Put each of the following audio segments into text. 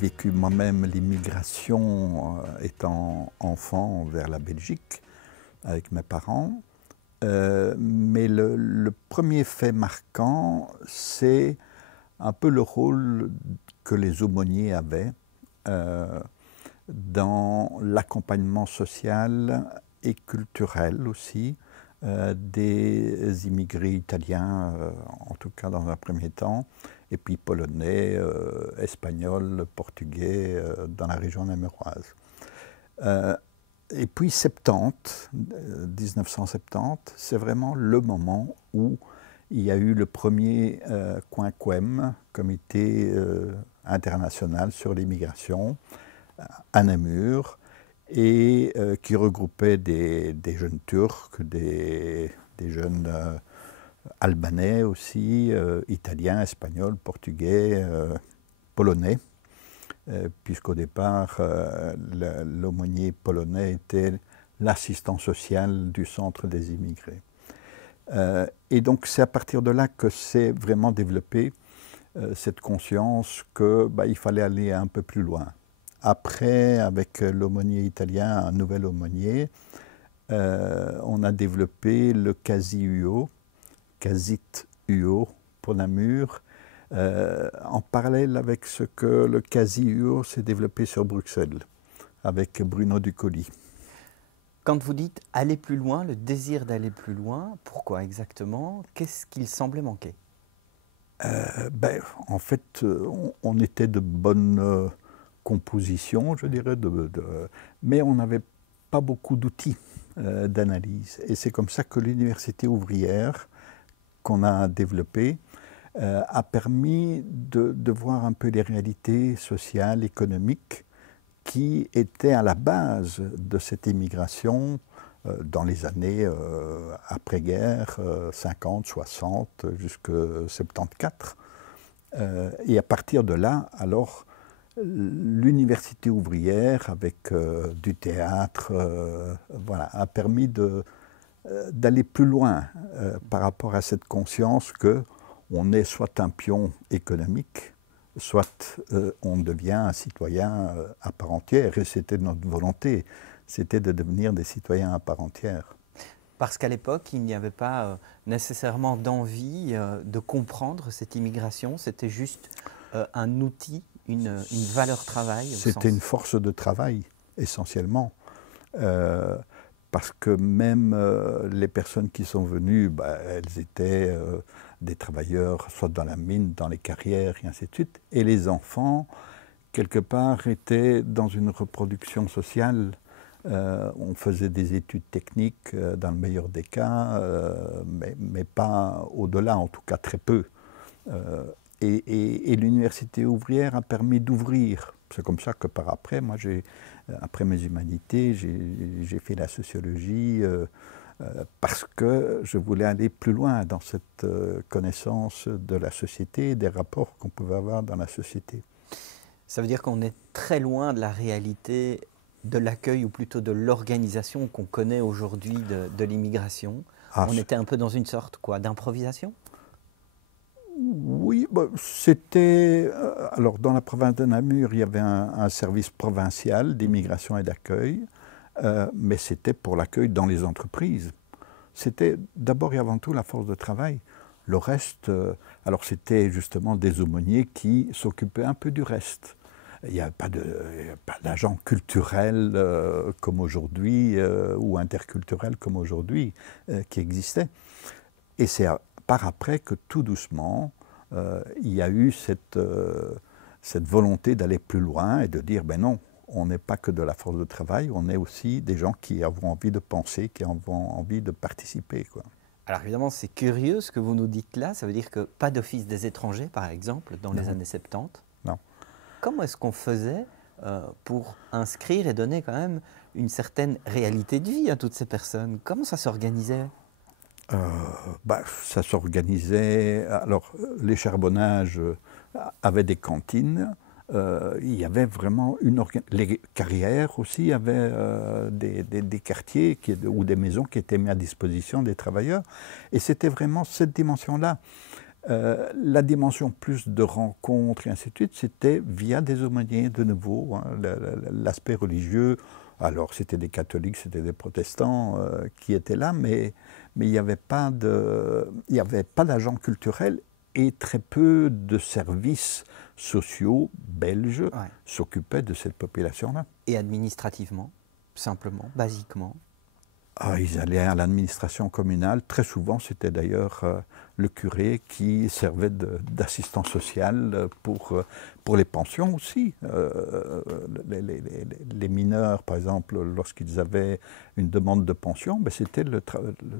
vécu moi-même l'immigration étant enfant vers la Belgique avec mes parents. Mais le premier fait marquant, c'est un peu le rôle que les aumôniers avaient dans l'accompagnement social et culturel aussi des immigrés italiens, en tout cas dans un premier temps, et puis polonais, espagnols, portugais dans la région namuroise. Et puis 1970, c'est vraiment le moment où il y a eu le premier COINCOEM, Comité international sur l'immigration, à Namur, et qui regroupait des jeunes Turcs, des jeunes Albanais aussi, Italiens, Espagnols, Portugais, Polonais, puisqu'au départ, l'aumônier polonais était l'assistant social du centre des immigrés. Et donc c'est à partir de là que s'est vraiment développée cette conscience qu'il fallait aller un peu plus loin. Après, avec l'aumônier italien, un nouvel aumônier, on a développé le CASI-UO, CASIT-UO pour Namur, en parallèle avec ce que le CASI-UO s'est développé sur Bruxelles, avec Bruno Ducoli. Quand vous dites aller plus loin, le désir d'aller plus loin, pourquoi exactement? Qu'est-ce qu'il semblait manquer? En fait, on était de bonne composition, je dirais, mais on n'avait pas beaucoup d'outils d'analyse. Et c'est comme ça que l'université ouvrière qu'on a développée a permis de voir un peu les réalités sociales, économiques qui étaient à la base de cette immigration dans les années après-guerre, 50, 60, jusqu'à 74. Et à partir de là, alors, l'université ouvrière, avec du théâtre, voilà, a permis d'aller plus loin par rapport à cette conscience qu'on est soit un pion économique, soit on devient un citoyen à part entière. Et c'était notre volonté, c'était de devenir des citoyens à part entière. Parce qu'à l'époque, il n'y avait pas nécessairement d'envie de comprendre cette immigration, c'était juste un outil, une valeur travail. C'était une force de travail, essentiellement. Parce que même les personnes qui sont venues, elles étaient des travailleurs, soit dans la mine, dans les carrières, et ainsi de suite. Et les enfants, quelque part, étaient dans une reproduction sociale. On faisait des études techniques, dans le meilleur des cas, mais pas au-delà, en tout cas très peu. Et l'université ouvrière a permis d'ouvrir. C'est comme ça que par après, moi, après mes humanités, j'ai fait la sociologie parce que je voulais aller plus loin dans cette connaissance de la société et des rapports qu'on pouvait avoir dans la société. Ça veut dire qu'on est très loin de la réalité de l'accueil ou plutôt de l'organisation qu'on connaît aujourd'hui de l'immigration. On était un peu dans une sorte d'improvisation? Oui, c'était... alors, dans la province de Namur, il y avait un service provincial d'immigration et d'accueil, mais c'était pour l'accueil dans les entreprises. C'était d'abord et avant tout la force de travail. Le reste, alors c'était justement des aumôniers qui s'occupaient un peu du reste. Il n'y avait pas d'agent culturel comme aujourd'hui, ou interculturel comme aujourd'hui, qui existait. Et c'est par après que tout doucement, il y a eu cette volonté d'aller plus loin et de dire, ben non, on n'est pas que de la force de travail, on est aussi des gens qui avons envie de penser, qui avons envie de participer, quoi. Alors évidemment, c'est curieux ce que vous nous dites là, ça veut dire que pas d'office des étrangers, par exemple, dans les années 70. Non. Comment est-ce qu'on faisait pour inscrire et donner quand même une certaine réalité de vie à toutes ces personnes? Comment ça s'organisait? Ça s'organisait. Alors, les charbonnages avaient des cantines. Il y avait vraiment les carrières aussi avaient des quartiers ou des maisons qui étaient mis à disposition des travailleurs. Et c'était vraiment cette dimension-là. La dimension plus de rencontres et ainsi de suite, c'était via des aumôniers de nouveau, hein, l'aspect religieux. Alors c'était des catholiques, c'était des protestants qui étaient là, mais il n'y avait pas d'agents culturels et très peu de services sociaux belges s'occupaient de cette population-là. Et administrativement, simplement, basiquement? Ils allaient à l'administration communale. Très souvent, c'était d'ailleurs le curé qui servait d'assistant social pour les pensions aussi. Les mineurs, par exemple, lorsqu'ils avaient une demande de pension, ben, c'était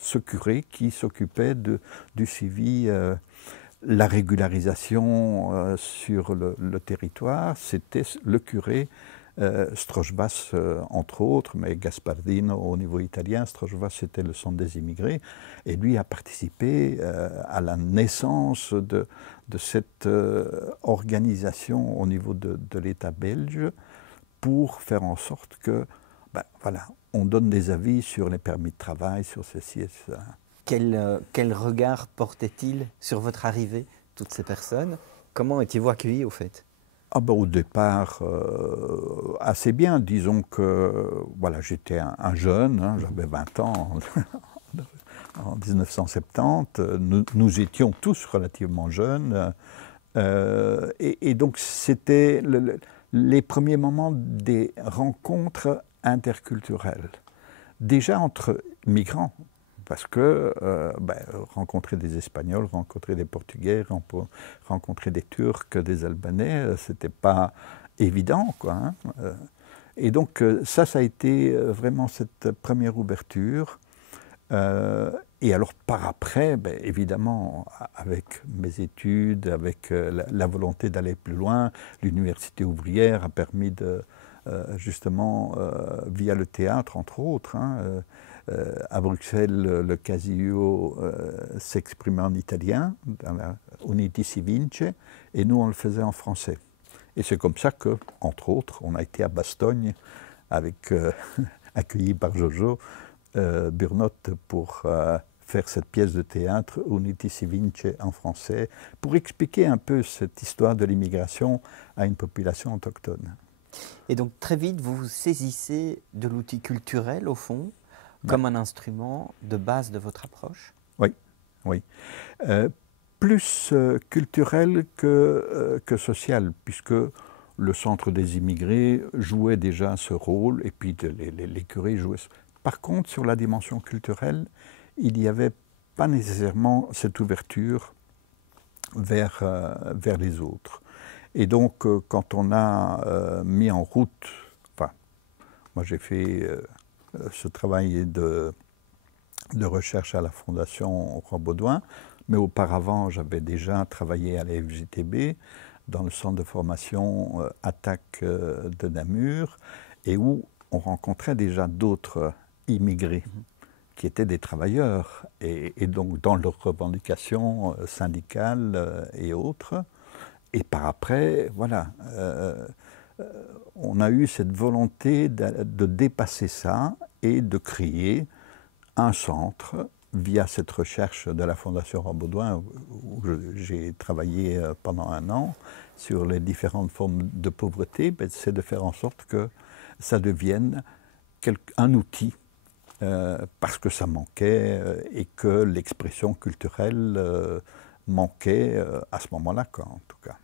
ce curé qui s'occupait du suivi. La régularisation sur le territoire, c'était le curé Strožbas, entre autres, mais Gaspardino au niveau italien. Strožbas, c'était le centre des immigrés. Et lui a participé à la naissance de cette organisation au niveau de l'État belge pour faire en sorte que, ben, voilà, on donne des avis sur les permis de travail, sur ceci et cela. Quel regard portaient-ils sur votre arrivée, toutes ces personnes? Comment étiez-vous accueillis, au fait? Au départ, assez bien. Disons que voilà, j'étais un jeune, hein, j'avais 20 ans en 1970. Nous étions tous relativement jeunes. Et donc, c'était les premiers moments des rencontres interculturelles. Déjà entre migrants. Parce que rencontrer des Espagnols, rencontrer des Portugais, rencontrer des Turcs, des Albanais, c'était pas évident, quoi. Hein. Et donc ça a été vraiment cette première ouverture. Et alors par après, évidemment, avec mes études, avec la volonté d'aller plus loin, l'université ouvrière a permis de, justement, via le théâtre, entre autres, hein, à Bruxelles, le Casio s'exprimait en italien, dans la Uniti si vince, et nous on le faisait en français. Et c'est comme ça que, entre autres, on a été à Bastogne, accueilli par Jojo Burnotte pour faire cette pièce de théâtre Uniti si vince en français, pour expliquer un peu cette histoire de l'immigration à une population autochtone. Et donc très vite, vous vous saisissez de l'outil culturel, au fond, comme un instrument de base de votre approche? Oui, oui. Plus culturel que social, puisque le centre des immigrés jouait déjà ce rôle, et puis les curés jouaient. Par contre, sur la dimension culturelle, il n'y avait pas nécessairement cette ouverture vers les autres. Et donc, quand on a mis en route, enfin, moi j'ai fait ce travail de recherche à la Fondation Roi-Baudouin, mais auparavant j'avais déjà travaillé à la FJTB, dans le centre de formation Attaque de Namur, et où on rencontrait déjà d'autres immigrés qui étaient des travailleurs, et donc dans leurs revendications syndicales et autres. Et par après, voilà, on a eu cette volonté de dépasser ça et de créer un centre via cette recherche de la Fondation Roi-Baudouin, où j'ai travaillé pendant 1 an sur les différentes formes de pauvreté. C'est de faire en sorte que ça devienne un outil, parce que ça manquait et que l'expression culturelle manquait à ce moment-là, en tout cas.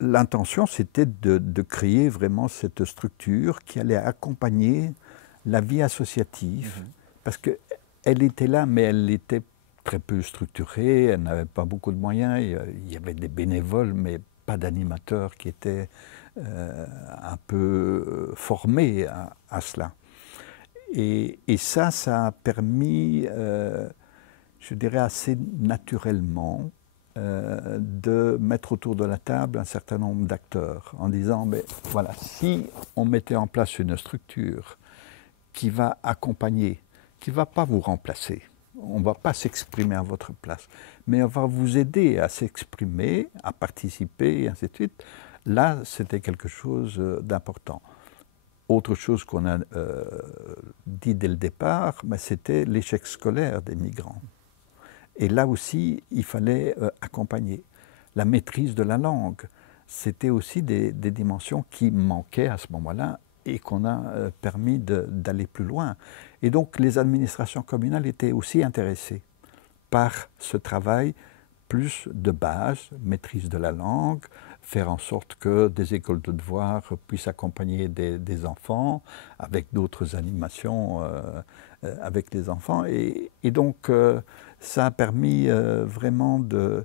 L'intention, c'était de créer vraiment cette structure qui allait accompagner la vie associative, parce qu'elle était là, mais elle était très peu structurée, elle n'avait pas beaucoup de moyens, il y avait des bénévoles, mais pas d'animateurs qui étaient un peu formés à cela. Et ça a permis, je dirais assez naturellement, de mettre autour de la table un certain nombre d'acteurs en disant, mais voilà, si on mettait en place une structure qui va accompagner, qui ne va pas vous remplacer, on ne va pas s'exprimer à votre place, mais on va vous aider à s'exprimer, à participer, et ainsi de suite, là, c'était quelque chose d'important. Autre chose qu'on a dit dès le départ, c'était l'échec scolaire des migrants. Et là aussi, il fallait accompagner. La maîtrise de la langue, c'était aussi des dimensions qui manquaient à ce moment-là et qu'on a permis d'aller plus loin. Et donc les administrations communales étaient aussi intéressées par ce travail plus de base, maîtrise de la langue, faire en sorte que des écoles de devoirs puissent accompagner des enfants avec d'autres animations avec les enfants. Et donc ça a permis vraiment de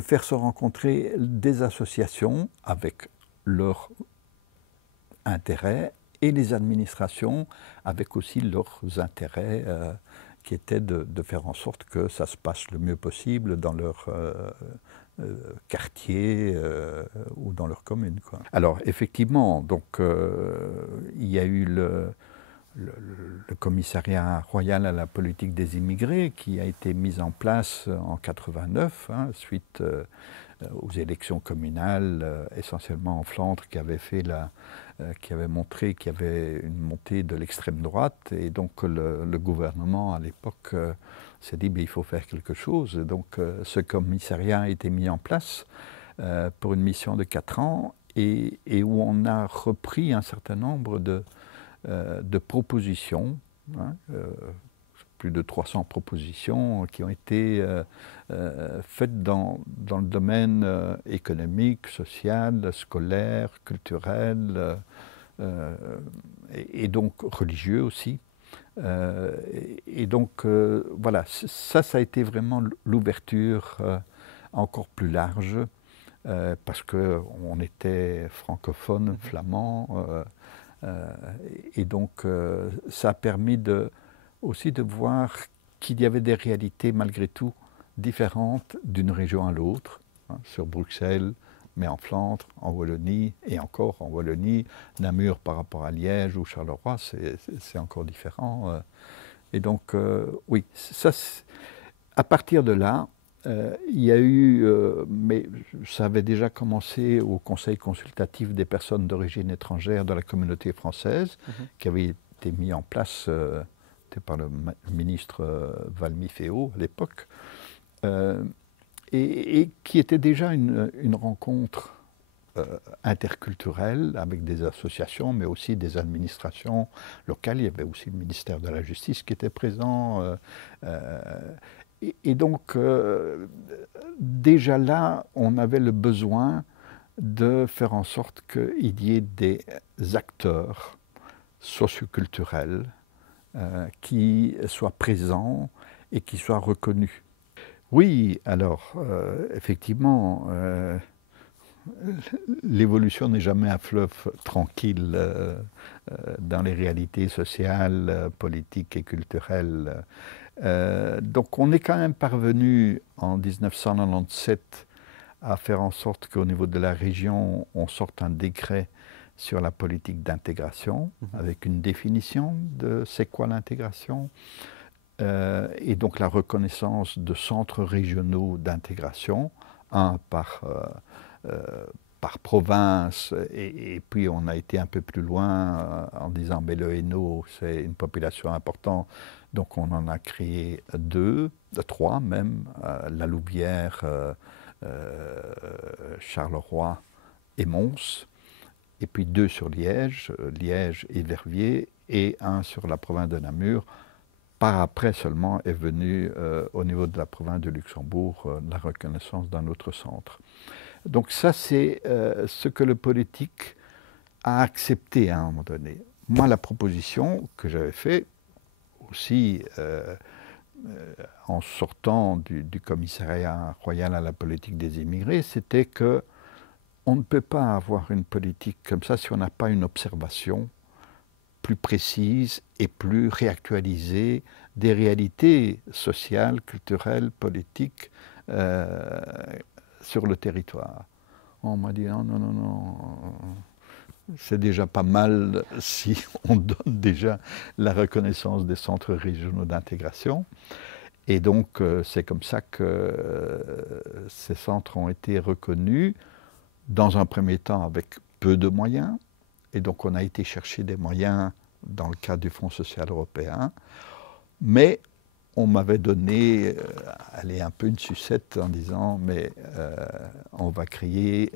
faire se rencontrer des associations avec leurs intérêts et les administrations avec aussi leurs intérêts qui était de faire en sorte que ça se passe le mieux possible dans leur quartier ou dans leur commune, quoi. Alors effectivement, donc, il y a eu le commissariat royal à la politique des immigrés qui a été mis en place en 89, hein, suite aux élections communales, essentiellement en Flandre, qui avait montré qu'il y avait une montée de l'extrême droite. Et donc le gouvernement, à l'époque, s'est dit il faut faire quelque chose. Et donc ce commissariat a été mis en place pour une mission de 4 ans et où on a repris un certain nombre de propositions, hein, plus de 300 propositions qui ont été faites dans le domaine économique, social, scolaire, culturel et donc religieux aussi. Et donc voilà, ça a été vraiment l'ouverture encore plus large parce qu'on était francophone, flamand, et donc ça a permis aussi de voir qu'il y avait des réalités malgré tout différentes d'une région à l'autre, hein, sur Bruxelles, mais en Flandre, en Wallonie, et encore en Wallonie, Namur par rapport à Liège ou Charleroi, c'est encore différent. Et donc, oui, à partir de là, il y a eu, mais ça avait déjà commencé au Conseil consultatif des personnes d'origine étrangère de la communauté française, qui avait été mis en place par le ministre Valmy-Féot à l'époque, et qui était déjà une rencontre interculturelle avec des associations, mais aussi des administrations locales. Il y avait aussi le ministère de la Justice qui était présent. Et donc, déjà là, on avait le besoin de faire en sorte qu'il y ait des acteurs socioculturels qui soient présents et qui soient reconnus. Oui, alors, effectivement, l'évolution n'est jamais un fleuve tranquille dans les réalités sociales, politiques et culturelles. Donc on est quand même parvenu en 1997 à faire en sorte qu'au niveau de la région, on sorte un décret sur la politique d'intégration, avec une définition de c'est quoi l'intégration, et donc la reconnaissance de centres régionaux d'intégration, un par province, et puis on a été un peu plus loin en disant le Hainaut, c'est une population importante, donc on en a créé 3 même, La Louvière, Charleroi et Mons, et puis 2 sur Liège, Liège et Verviers, et 1 sur la province de Namur. Par après seulement est venu au niveau de la province de Luxembourg la reconnaissance d'un autre centre. Donc ça, c'est ce que le politique a accepté à un moment donné. Moi, la proposition que j'avais faite, aussi en sortant du commissariat royal à la politique des immigrés, c'était que on ne peut pas avoir une politique comme ça si on n'a pas une observation plus précise et plus réactualisée des réalités sociales, culturelles, politiques sur le territoire. On m'a dit non, non, non, non, c'est déjà pas mal si on donne déjà la reconnaissance des centres régionaux d'intégration. Et donc c'est comme ça que ces centres ont été reconnus, dans un premier temps avec peu de moyens, et donc on a été chercher des moyens dans le cadre du Fonds social européen, mais on m'avait donné un peu une sucette en disant mais on va créer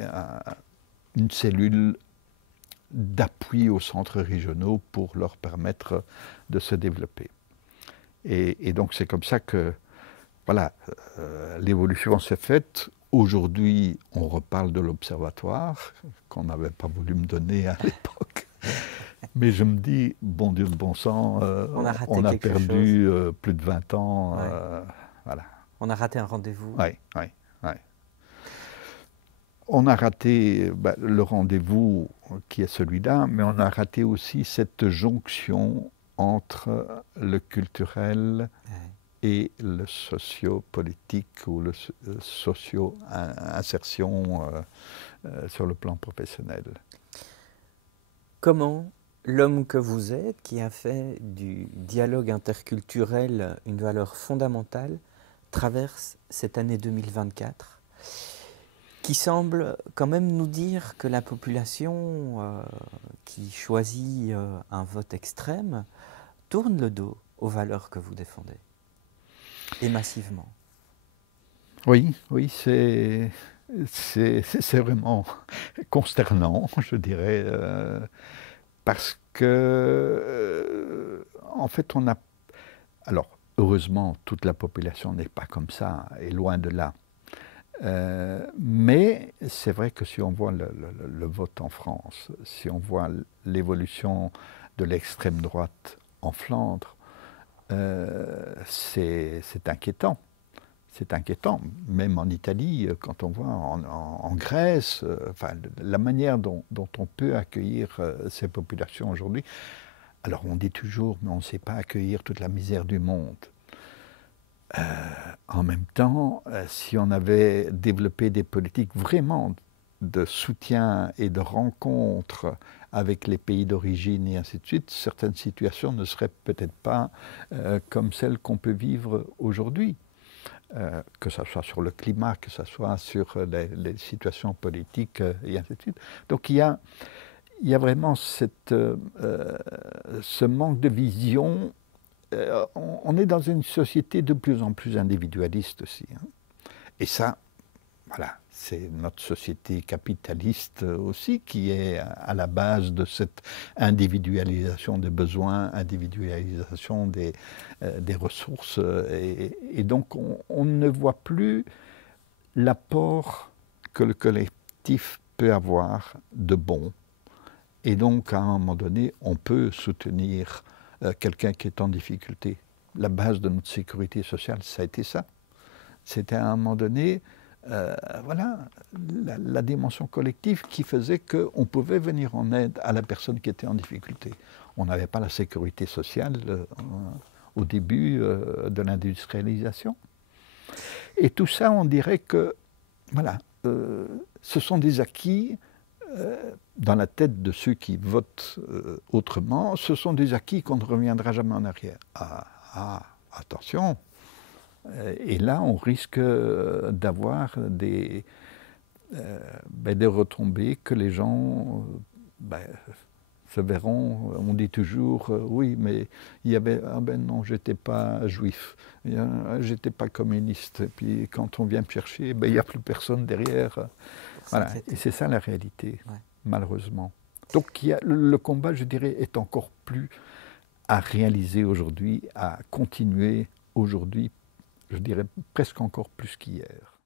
une cellule d'appui aux centres régionaux pour leur permettre de se développer. Et donc c'est comme ça que voilà, l'évolution s'est faite. Aujourd'hui, on reparle de l'observatoire, qu'on n'avait pas voulu me donner à l'époque. Mais je me dis, bon Dieu de bon sang, on a perdu plus de 20 ans. Voilà. On a raté un rendez-vous. Oui, oui, oui. On a raté le rendez-vous qui est celui-là, mais on a raté aussi cette jonction entre le culturel et le socio-politique ou le socio-insertion sur le plan professionnel. Comment l'homme que vous êtes, qui a fait du dialogue interculturel une valeur fondamentale, traverse cette année 2024, qui semble quand même nous dire que la population qui choisit un vote extrême tourne le dos aux valeurs que vous défendez, et massivement. Oui, oui, c'est vraiment consternant, je dirais, parce que, en fait, on a... Alors, heureusement, toute la population n'est pas comme ça, et loin de là. Mais c'est vrai que si on voit le vote en France, si on voit l'évolution de l'extrême droite en Flandre, c'est inquiétant. C'est inquiétant, même en Italie, quand on voit en Grèce, enfin, la manière dont on peut accueillir ces populations aujourd'hui. Alors on dit toujours, mais on ne sait pas accueillir toute la misère du monde. En même temps, si on avait développé des politiques vraiment de soutien et de rencontre avec les pays d'origine et ainsi de suite, certaines situations ne seraient peut-être pas comme celles qu'on peut vivre aujourd'hui. Que ce soit sur le climat, que ce soit sur les situations politiques et ainsi de suite. Donc il y a vraiment ce manque de vision. On est dans une société de plus en plus individualiste aussi. Hein. Et ça, voilà, c'est notre société capitaliste aussi qui est à la base de cette individualisation des besoins, individualisation des ressources. Et donc on ne voit plus l'apport que le collectif peut avoir de bon. Et donc à un moment donné, on peut soutenir quelqu'un qui est en difficulté. La base de notre sécurité sociale, ça a été ça. C'était à un moment donné... voilà, la dimension collective qui faisait qu'on pouvait venir en aide à la personne qui était en difficulté. On n'avait pas la sécurité sociale au début de l'industrialisation. Et tout ça, on dirait que, voilà, ce sont des acquis dans la tête de ceux qui votent autrement, ce sont des acquis qu'on ne reviendra jamais en arrière. Attention! Et là, on risque d'avoir des retombées que les gens se verront. On dit toujours, oui, mais il y avait, non, j'étais pas juif, j'étais pas communiste. Et puis quand on vient me chercher, il n'y a plus personne derrière. Voilà. Et c'est ça la réalité, malheureusement. Donc le combat, je dirais, est encore plus à réaliser aujourd'hui, à continuer aujourd'hui, je dirais presque encore plus qu'hier.